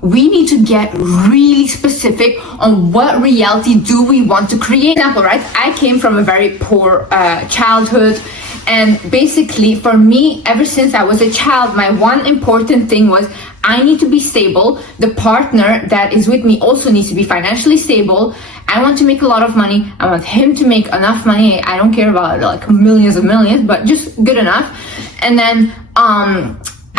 we need to get really specific on what reality do we want to create. For example, right, I came from a very poor childhood, and basically for me, ever since I was a child, my one important thing was I need to be stable. The partner that is with me also needs to be financially stable. I want to make a lot of money. I want him to make enough money. I don't care about like millions of millions, but just good enough. And then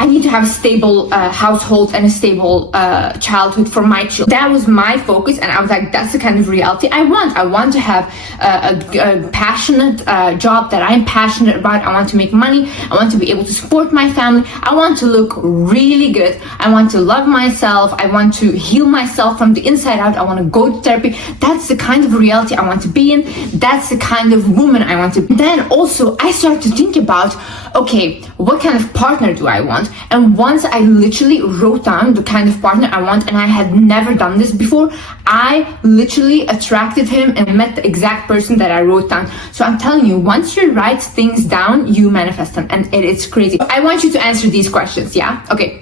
I need to have a stable household and a stable childhood for my children. That was my focus, and I was like, that's the kind of reality I want. I want to have a passionate job that I'm passionate about. I want to make money. I want to be able to support my family. I want to look really good. I want to love myself. I want to heal myself from the inside out. I want to go to therapy. That's the kind of reality I want to be in. That's the kind of woman I want to be. Then also, I started to think about, okay, what kind of partner do I want? And once I literally wrote down the kind of partner I want, and I had never done this before, I literally attracted him and met the exact person that I wrote down. So I'm telling you, once you write things down, you manifest them, and it's crazy. I want you to answer these questions, yeah? Okay.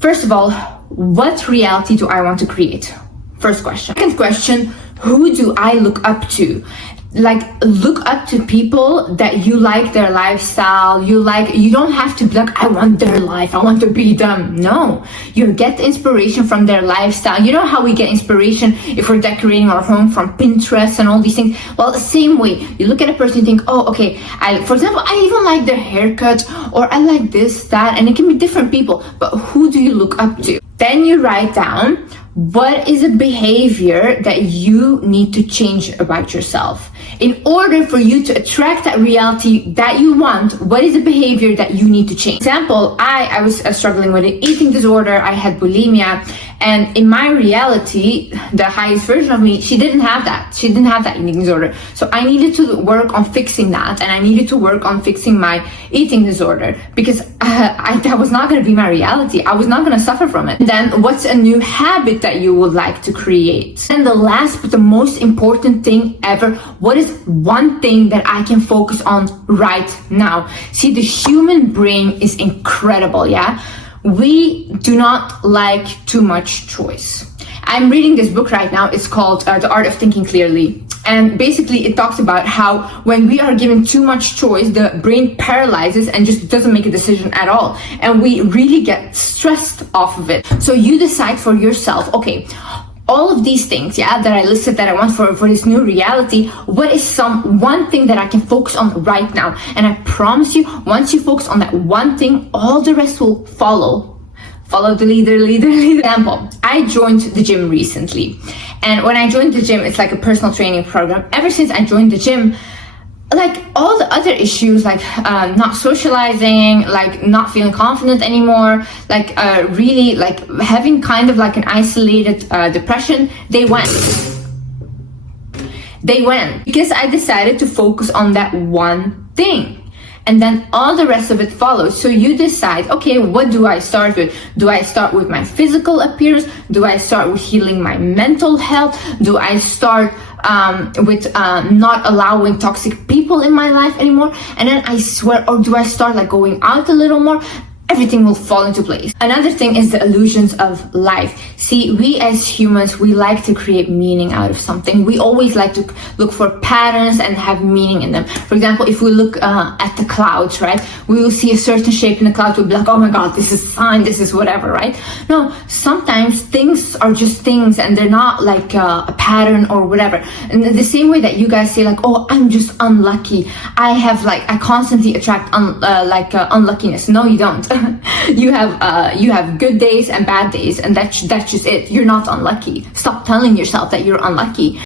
First of all, what reality do I want to create? First question. Second question, who do I look up to? Like, look up to people that you like their lifestyle. You don't have to be like, I want their life, I want to be them. No, you get the inspiration from their lifestyle. You know how we get inspiration if we're decorating our home from Pinterest and all these things? Well, the same way, you look at a person and think, oh, okay, for example, I even like their haircut, or I like this, that, and it can be different people, but who do you look up to? Then you write down, what is a behavior that you need to change about yourself? In order for you to attract that reality that you want, what is the behavior that you need to change? For example, I was struggling with an eating disorder. I had bulimia, and in my reality, the highest version of me, she didn't have that. She didn't have that eating disorder. So I needed to work on fixing that, and I needed to work on fixing my eating disorder, because that was not going to be my reality. I was not going to suffer from it. Then what's a new habit that you would like to create? And the last but the most important thing ever, what is one thing that I can focus on right now? See, the human brain is incredible, yeah? We do not like too much choice. I'm reading this book right now. It's called The Art of Thinking Clearly. And basically it talks about how when we are given too much choice, the brain paralyzes and just doesn't make a decision at all. And we really get stressed off of it. So you decide for yourself, okay, all of these things, yeah, that I listed that I want for this new reality, what is one thing that I can focus on right now? And I promise you, once you focus on that one thing, all the rest will follow. Follow the leader. Example, I joined the gym recently. And when I joined the gym, it's like a personal training program. Ever since I joined the gym, like all the other issues, like not socializing, like not feeling confident anymore, like really like having kind of like an isolated depression, they went because I decided to focus on that one thing. And then all the rest of it follows. So you decide, okay, what do I start with? Do I start with my physical appearance? Do I start with healing my mental health? Do I start with not allowing toxic people in my life anymore? And then I swear, or do I start like going out a little more? Everything will fall into place. Another thing is the illusions of life. See, we as humans, we like to create meaning out of something. We always like to look for patterns and have meaning in them. For example, if we look at the clouds, right, we will see a certain shape in the cloud. We'll be like, oh my God, this is a sign, this is whatever, right? No, sometimes things are just things, and they're not like a pattern or whatever. And the same way that you guys say like, oh, I'm just unlucky. I constantly attract unluckiness. No, you don't. You have good days and bad days, and that's just it. You're not unlucky. Stop telling yourself that you're unlucky.